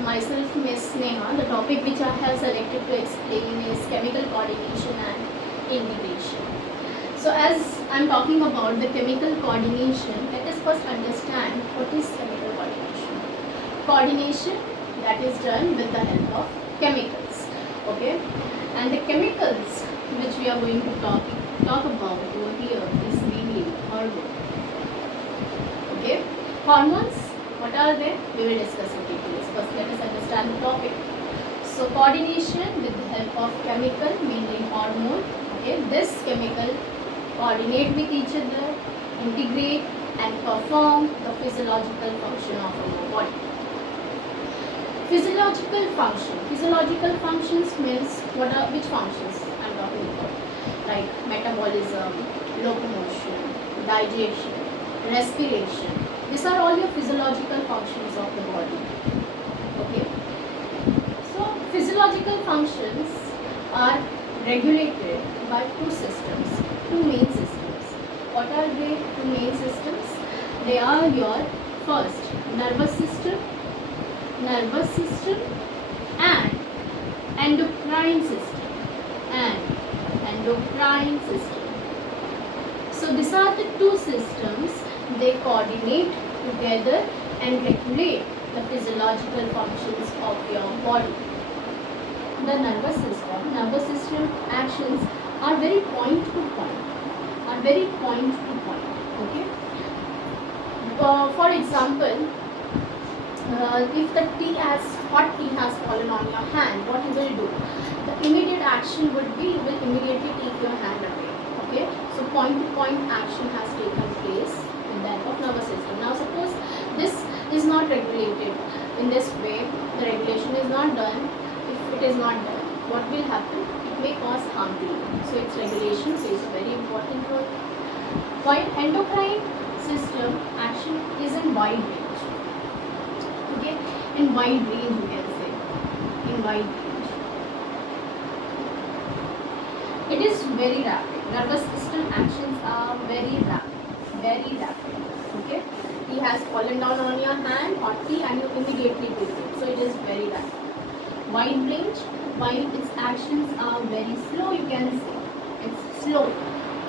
myself Miss Neha. The topic which I have selected to explain is chemical coordination and integration. So as I am talking about the chemical coordination, let us first understand what is chemical coordination. Coordination that is done with the help of chemicals. Okay, and the chemicals which we are going to talk about over here is mainly hormone. Okay, hormones, what are they? We will discuss in details. First, let us understand the topic. So, coordination with the help of chemical, mainly hormone. Okay, this chemical coordinate with each other, integrate, and perform the physiological function of our body. Physiological function. Physiological functions means which functions I am talking about? Like metabolism, locomotion, digestion, respiration. These are all your physiological functions of the body. Okay. So physiological functions are regulated by two systems, two main systems. What are they? Two main systems. They are your first nervous system and endocrine system. So these are the two systems. They coordinate together and regulate the physiological functions of your body. The nervous system actions are very point to point. Okay. For example, if the hot tea has fallen on your hand, what you will do? The immediate action would be you will immediately take your hand away. Okay. So point to point action has taken place in that of nervous system. Now suppose this is not regulated in this way, the regulation is not done. If it is not done, what will happen? It may cause harm to you. So its regulation plays a very important role. While endocrine system action is in wide range. Okay, in wide range you can say. In wide range. It is very rapid. Nervous system actions are very rapid. Okay, tea has fallen down on your hand or tea and you immediately take it. So it is very rapid. Wide range, while its actions are very slow, you can say it's slow.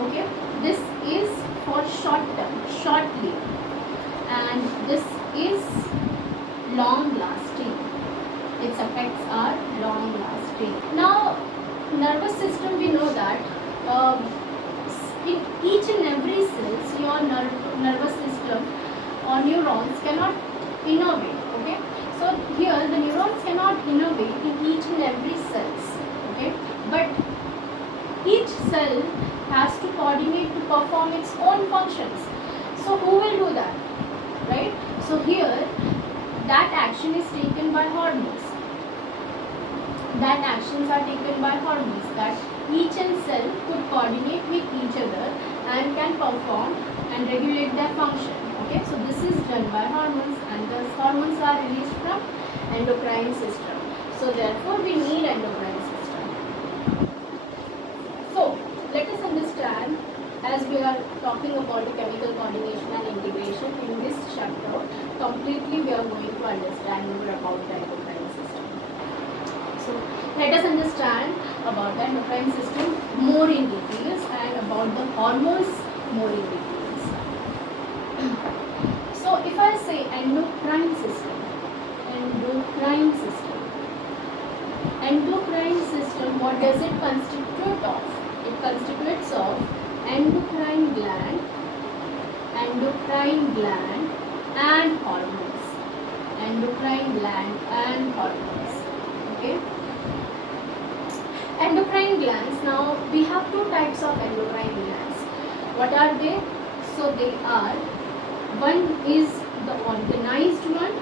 Okay, this is for short term, shortly, and this is long lasting. Its effects are long lasting. Now, nervous system, we know that in each and every cells, your nervous system or neurons cannot innovate. Okay, so here the neurons cannot innovate in each and every cells. Okay, but each cell has to coordinate to perform its own functions. So who will do that, right? So here that action is taken by hormones. That actions are taken by hormones, that each and cell could coordinate with each other and can perform and regulate their function. Okay, so this is done by hormones, and those hormones are released from endocrine system. So therefore we need endocrine system. So let us understand, as we are talking about the chemical coordination and integration in this chapter, completely we are going to understand more about the endocrine system. So let us understand about the endocrine system more in details and about the hormones more in details. So if I say endocrine system, what does it constitute of? It constitutes of endocrine gland and hormones. Endocrine gland and hormones. Okay. Endocrine glands. Now we have two types of endocrine glands. What are they? So they are, one is the organized one.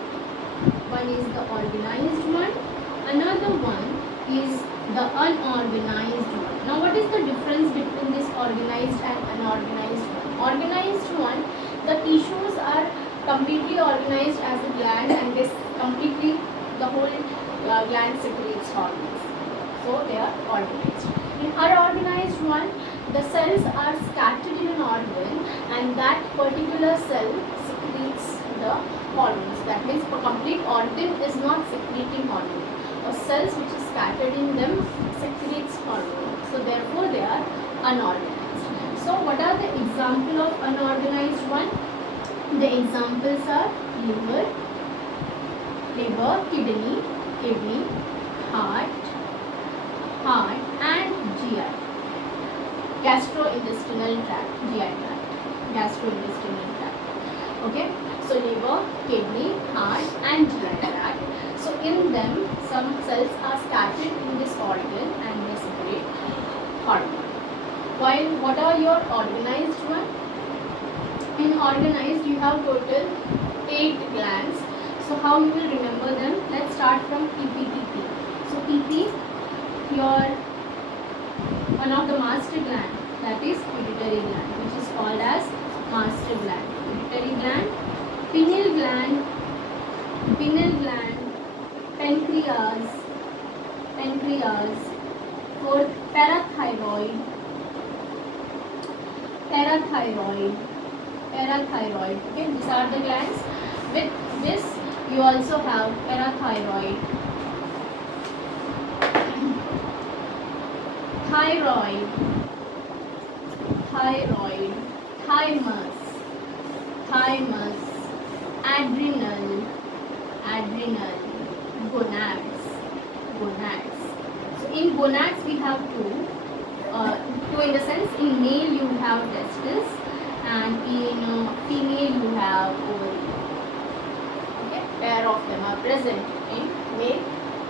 Another one is the unorganized one. Now what is the difference between this organized and unorganized one? Organized one, the tissues are completely organized as a gland, and this completely, the whole gland secretes hormones. So they are organized. In unorganized one, the cells are scattered in an organ, and that particular cell secretes the hormones. That means a complete organ is not secreting hormone. Or cells which is scattered in them secretes hormone. So therefore they are unorganized. So what are the example of unorganized one? The examples are liver, kidney, heart, and GI. Gastrointestinal tract, GI tract, gastrointestinal tract. Okay, so liver, kidney, heart, and GI tract. So in them, some cells are scattered in this organ and they secrete hormone. While what are your organized one? In organized, you have total 8 glands. So how you will remember them? Let's start from PP. So PP, your one of the master gland, that is pituitary gland, which is called as master gland. Pituitary gland, pineal gland, pancreas, fourth parathyroid. Okay, these are the glands. With this, you also have parathyroid, thyroid, thymus, adrenal, gonads. So in gonads we have two in the sense, in male you have testes and in female you have ovary. Okay, pair of them are present in male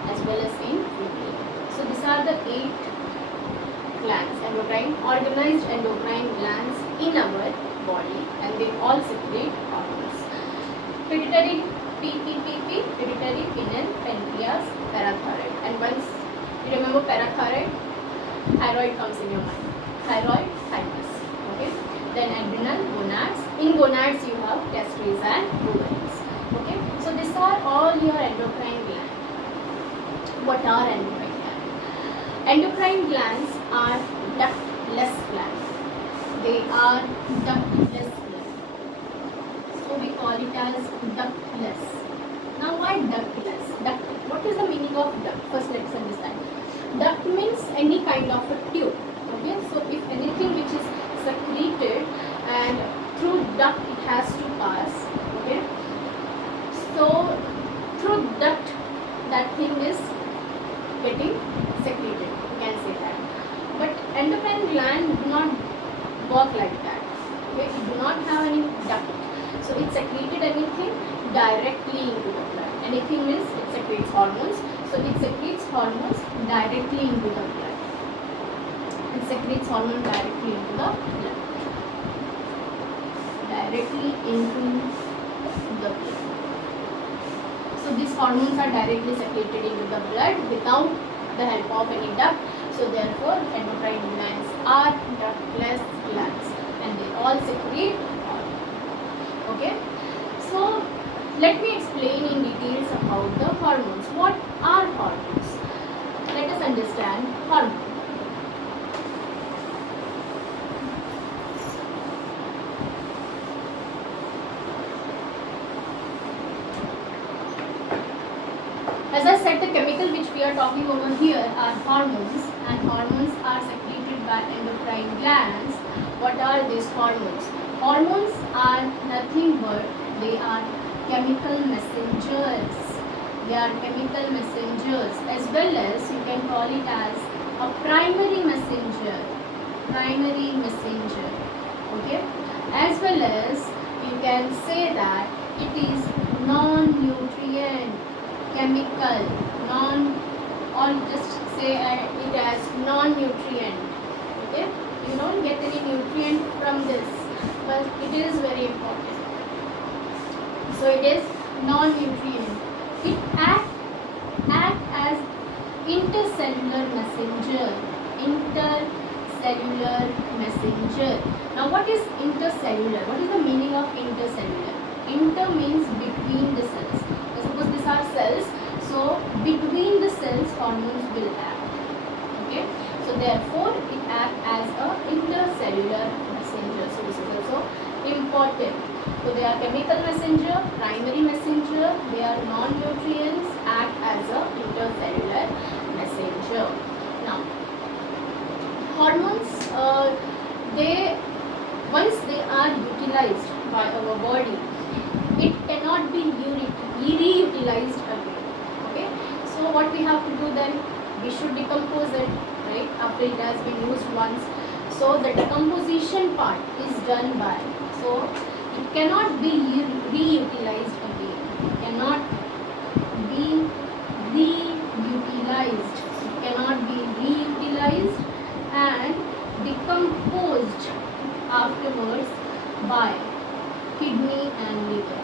as well as in female. So these are the 8 glands, organized endocrine glands in our body, and they all secrete hormones. Pituitary, pituitary, pineal, pancreas, parathyroid. And once you remember parathyroid, thyroid comes in your mind. Thyroid, thymus. Okay. Then adrenal, gonads. In gonads you have testes and ovaries. Okay. So these are all your endocrine glands. What are endocrine glands? Endocrine glands are ductless glands. They are ductless glands. So we call it as ductless. Now why ductless? What is the meaning of duct? First let's understand. Duct means any kind of a tube. Okay, so if anything which is secreted and through duct it has to pass. Okay, so through duct that thing is getting secreted. You can say that. But endocrine gland do not work like that. Okay, it do not have any duct. So it secreted anything directly into the blood. Anything means it secretes hormones. So it secretes hormones directly into the blood. It secretes hormone directly into the blood. So these hormones are directly secreted into the blood without the help of any duct. So therefore endocrine glands are ductless glands and they all secrete hormones. Okay. So let me explain in details about the hormones. What are hormones? Let us understand hormones. As I said, the chemical which we are talking over here are hormones, and hormones are secreted by endocrine glands. What are these hormones? Hormones are nothing but they are chemical messengers. They are chemical messengers, as well as you can call it as a primary messenger. Okay, as well as you can say that it is non-nutrient chemical, or just say it as non-nutrient. Okay, you don't get any nutrient from this, but it is very important. So it is non-nutrient. It act as intercellular messenger. Now what is intercellular? What is the meaning of intercellular? Inter means between the cells. Suppose these are cells, so between the cells hormones will act. Okay, so therefore it acts as a intercellular messenger. So this is also important. So they are chemical messenger, primary messenger, non-nutrients act as a intercellular messenger. Now, hormones, they once they are utilized by our body, it cannot be reutilized again. Okay, so what we have to do then? We should decompose it, right, after it has been used once. So the decomposition part is done by, so it cannot be reutilized again. It cannot be reutilized. It cannot be reutilized and decomposed afterwards by kidney and liver.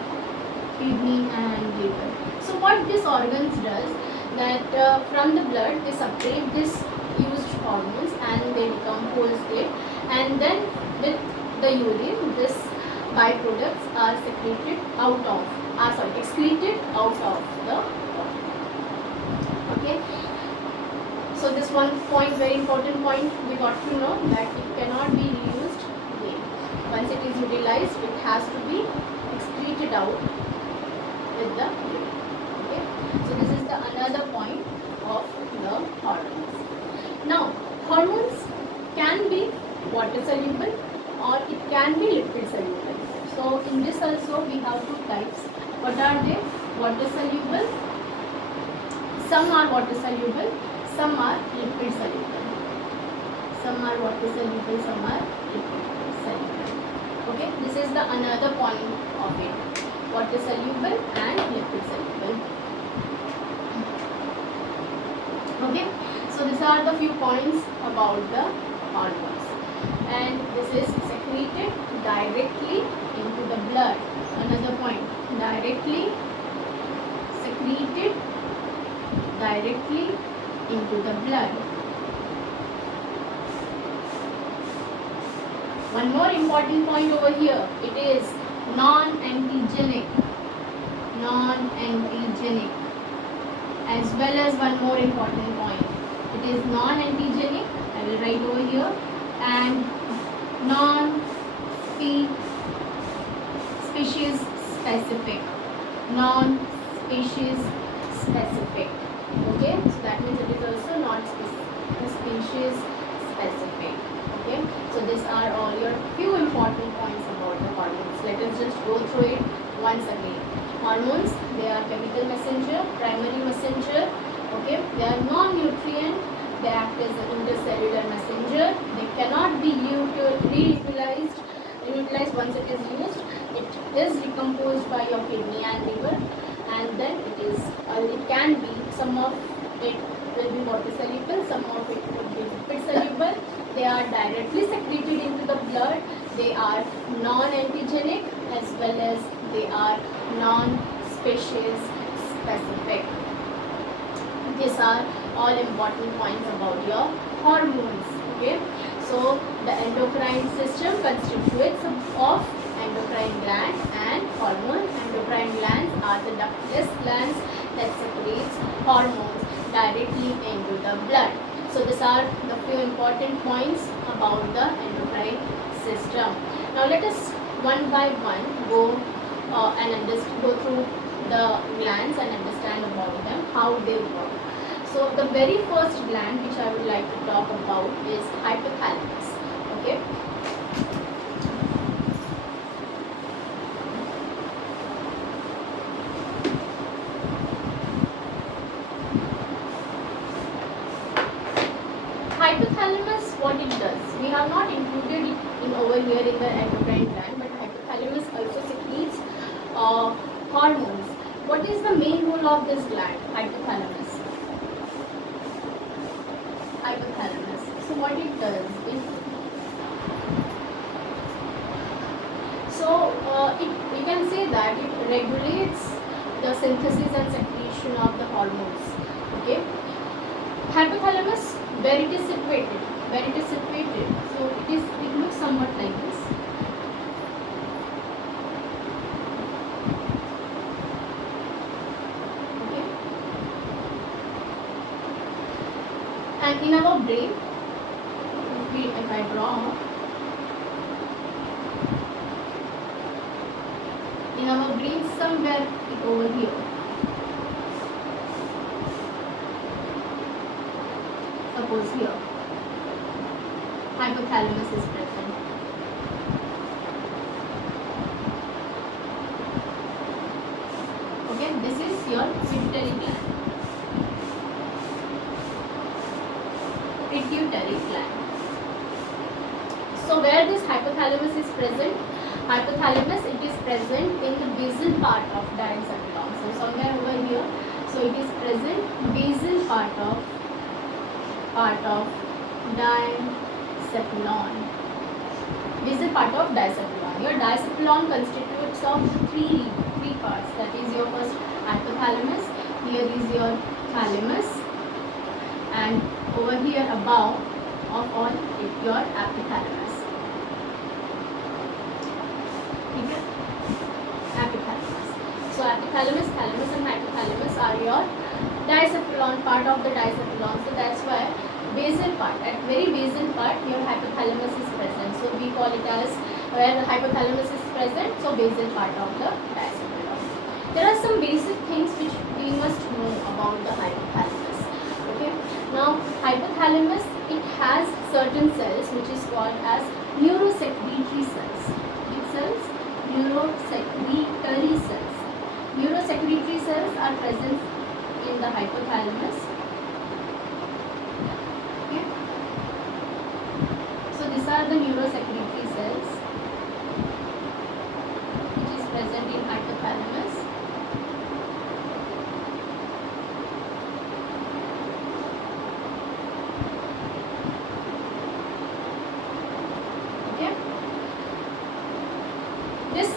Kidney and liver. So what this organs does, that from the blood they separate this used hormones and they decompose it, and then with the urine this byproducts are secreted out of, excreted out of the body. Okay. So this one point, very important point, we got to know that it cannot be reused again. Once it is utilized, it has to be excreted out with the urine. Okay. So this is the another point of the hormones. Now, hormones can be water soluble or it can be lipid soluble. So in this also we have two types. What are they? Water soluble. Some are water soluble, some are lipid soluble. Some are water soluble, some are lipid soluble. Okay, this is the another point of it. Water soluble and lipid soluble. Okay, so these are the few points about the hormones. And this is secreted directly into the blood. Another point, directly secreted directly into the blood. One more important point over here, it is non-antigenic. Non-antigenic. As well as one more important point, it is non-antigenic, I will write over here, and non-species specific. Non-species specific. Okay, so that means it is also not species specific. Okay, so these are all your few important points about the hormones. Let us just go through it once again. Hormones, they are chemical messenger, primary messenger. Okay, they are non-nutrient, they act as an intercellular messenger. They cannot be reutilized. Once it is used, it is decomposed by your kidney and liver, and then it can be, some of it will be water soluble, some of it will be lipid soluble. They are directly secreted into the blood. They are non-antigenic as well as they are non-species specific. These are all important points about your hormones. Okay, so the endocrine system constitutes of endocrine gland and hormone. Endocrine glands are the ductless glands that secretes hormones directly into the blood. So these are the few important points about the endocrine system. Now let us one by one go go through the glands and understand about them, how they work. So the very first gland which I would like to talk about is hypothalamus. Okay. Hypothalamus, what it does, we have not included it in over here in the endocrine gland, but hypothalamus also secretes hormones. What is the main role of this gland, hypothalamus? Hypothalamus. So what it does, you can say that it regulates the synthesis and secretion of the hormones. Okay. Hypothalamus, where it is situated, so it looks somewhat like this. Okay. And in our brain, if I draw, in our brain somewhere over here, suppose here hypothalamus is present. Okay, this is your pituitary gland. Pituitary gland. So where this hypothalamus is present? Hypothalamus, it is present in the basal part of diencephalon. So somewhere over here. So it is present basal part of diencephalon. Basal part of diencephalon. Your diencephalon constitutes of three parts. That is your first hypothalamus. Here is your thalamus, and over here above of all your epithalamus. Epithalamus. So epithalamus, thalamus and hypothalamus are your diencephalon, part of the diencephalon. So that's why basal part, at very basal part, your hypothalamus is present. So we call it as where the hypothalamus is present, so basal part of the diencephalon. There are some basic things which we must know about the hypothalamus. Okay. Now hypothalamus, it has certain cells which is called as neurosecretory cells. Which cells? Neurosecretory cells. Neurosecretory cells are present in the hypothalamus. Okay. So these are the neurosecretory cells which is present in hypothalamus. Okay. These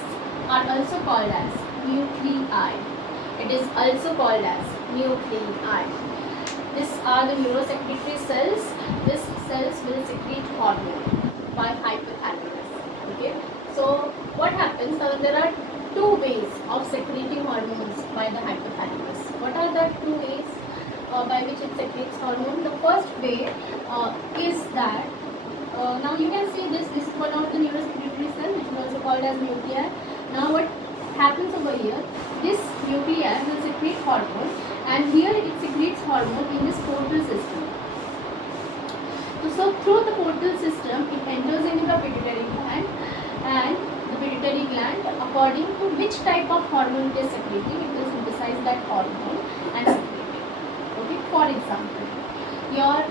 are also called as nuclei. It is also called as nuclei. These are the neurosecretory cells. These cells will secrete hormone by hypothalamus. Okay. So what happens? There are two ways of secreting hormones by the hypothalamus. What are the two ways by which it secretes hormone? The first way is that now you can see this is one of the neurosecretory cell, which is also called as nuclei. Now what happens over here? This nuclei will secrete hormone, and here it secretes hormone in this portal system. So through the portal system, it enters into the pituitary gland, and the pituitary gland, according to which type of hormone it is secreting, it will synthesize that hormone and secrete it. Okay. For example, your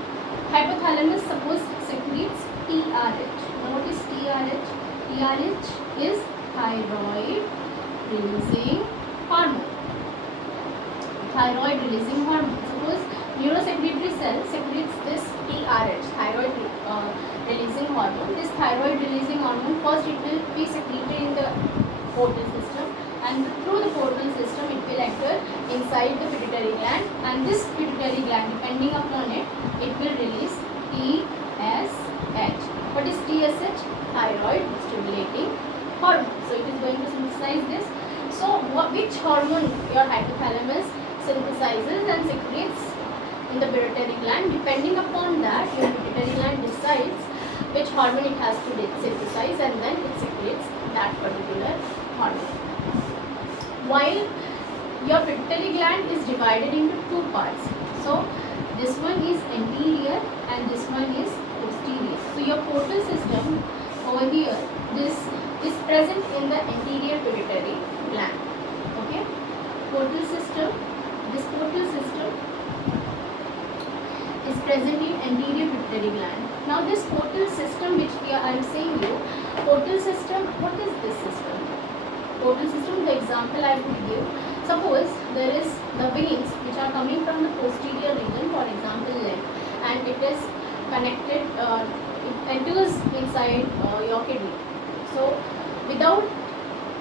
hypothalamus suppose secretes TRH. Now what is TRH? TRH is thyroid releasing hormone. Thyroid releasing hormone. Suppose neurosecretory cell secretes this TRH, thyroid releasing hormone. This thyroid releasing hormone, first it will be secreted in the portal system, and through the portal system it will enter inside the pituitary gland, and this pituitary gland, depending upon it, it will release TSH. What is TSH? Thyroid stimulating hormone. So it is going to synthesize this. So which hormone your hypothalamus synthesizes and secretes in the pituitary gland? Depending upon that, your pituitary gland decides which hormone it has to synthesize, and then it secretes that particular hormone. While your pituitary gland is divided into two parts. So this one is anterior and this one is posterior. So your portal system over here, this is present in the anterior pituitary gland. Okay. Portal system, this portal system is present in anterior pituitary gland. Now this portal system, which I am saying you, portal system, what is this system? Portal system, the example I would give, suppose there is the veins which are coming from the posterior region, for example leg, and it is connected, it enters inside your kidney. So without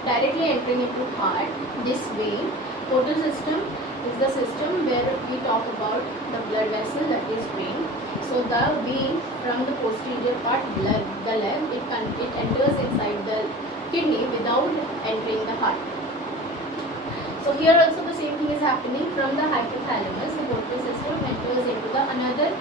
directly entering into heart, this vein, portal system is the system where we talk about the blood vessel, that is vein. So the vein from the posterior part, the leg, it enters inside the kidney without entering the heart. So here also the same thing is happening. From the hypothalamus, the portal system enters into the another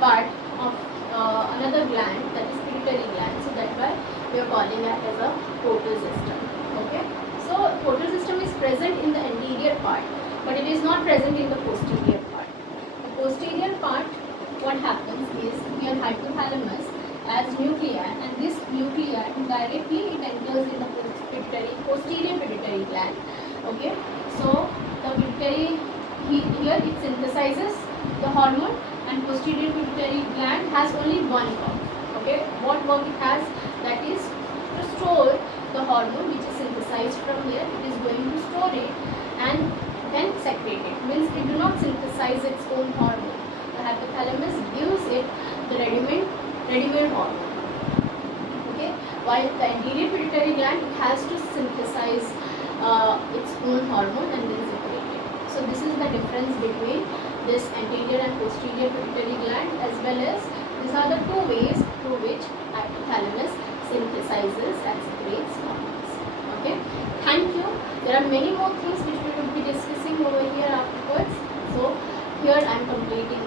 part of another gland, that is pituitary gland. So that's why we are calling that as a portal system. Okay. So portal system is present in the anterior part, but it is not present in the posterior part. The posterior part what happens is your hypothalamus as nuclei, and this nuclei directly it enters in the posterior pituitary gland. Okay, so the pituitary here it synthesizes the hormone, and posterior pituitary gland has only one work. Okay, what work it has? That is to store the hormone which is synthesized from here. It is going to store it and then secrete it. Means it do not synthesize its own hormone. The hypothalamus gives it the ready-made hormone. Okay, while the anterior pituitary gland it has to synthesize its own hormone and then secrete it. So this is the difference between this anterior and posterior pituitary gland, as well as these are the two ways through which hypothalamus synthesizes and secretes hormones. Okay, thank you. There are many more things which we will be discussing over here afterwards. So here I am completing